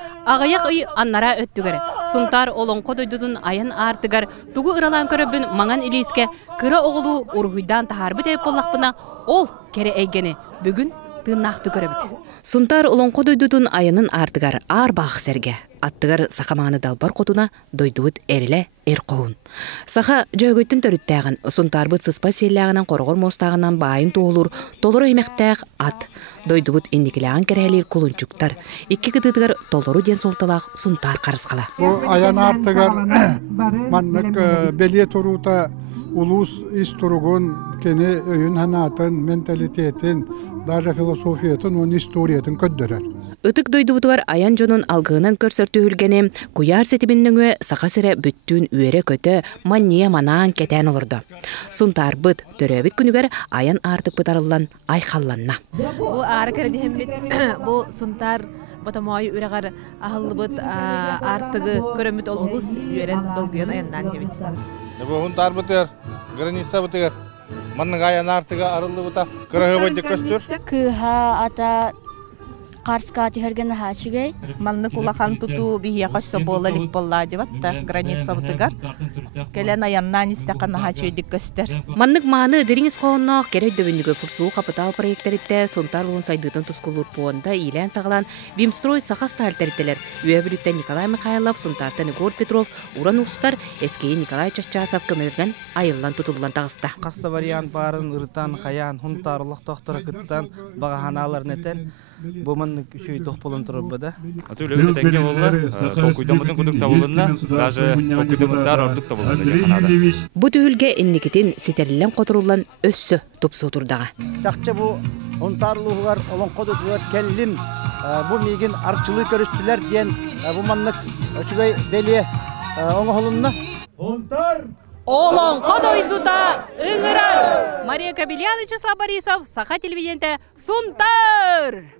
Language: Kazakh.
Ағаяқ үй аннара өттігер. Сунтар олонқо дойдудун айын артыгар. Тугу ыралан көрөбүн маңан илиске кыра оғылу ургуйдан тахарбы деп боллақпына ол кере әйгені бүгін тынақты көрөбүт. Сунтар олонқо дойдудун айынын артыгар ар бақ сәрге. Аттыгар сақаманы далбар қотуна дойдуыт әрілі әрқоғын. Сақа жөгөттін төріттәғін, сунтарбыт сыспа селләғынан қорғыр мостағынан байын туғылыр, толыры емектәғ ат. Дойдуыт индикіләғін кәрәлер күлінчуктар. Икки кытыдығар толыры ден солталақ сунтар қарысқала. Бұл аян артыгар маннық беле тұрута улус ис тұруғын кені өйін ханатын, менталитетін, даже философиятын, он историятын көддірер. Ытык дойдубутугар аян жонун алгыынан көрсөртү үлгене, куяр сетибиннөңө сақасыра бүттүүн үйері көтө манния манаан кетен олырды. Сунтар бұд төрөбіт күнігер аян артык бұтарылан айқалланна. Бұл ары кәрдехембет, бұл сунтар батамайы үрағар ахылы бұд артығы көрөміт олғыз үйерен долгыен аяннан хемет. Бұл сунтар бұтыр, граница бұтыр, манның аян артығы арылы бұта, кырығы бұйды көстір. Кыха ата Карскати хергена хачигей. Манны кулахан туту бихия қосса бола лик болла деватта граница бұтығар. Келен аяннан истақана хачуедік көстер. Маннык маны деріңіз қоғыннақ керей дөбіндігі фурсу қапытал проектеріпті сонтар ұлын сайдытын тұскулур пуында илән сағылан Вимстрой сақас тәртелер. Үйәбілікті Николай Михайлов, Сунтартан Егор Петров, Уран Устар, әскейі Николай Чашчасов көмелген айылан тұтылған тағыста. Қаста вариант барын ұрытан, қаян, хұнтарлық тоқтыры күттан, бағаханалар нетен. Бұл манның үші тоқ болын тұрып бұда. Атылығы тәңге олар, тоқуйдамыздың күдік табылына, даже тоқуйдамыздар ордық табылына. Бұ түйілге инникетін сетерлілен қотырулан өссі тұпсы отырдаға. Тақча бұл ұнтарлығылар, олон қодытылар кәлін, бұл меген арчылы көрістілер ден, бұл манның өчігай беле оңы қолынна. Ұнтар! Олон қодойдуда үңірар! Мария Кабельяныча Сабарисов, Саха телевиденте Сунтар!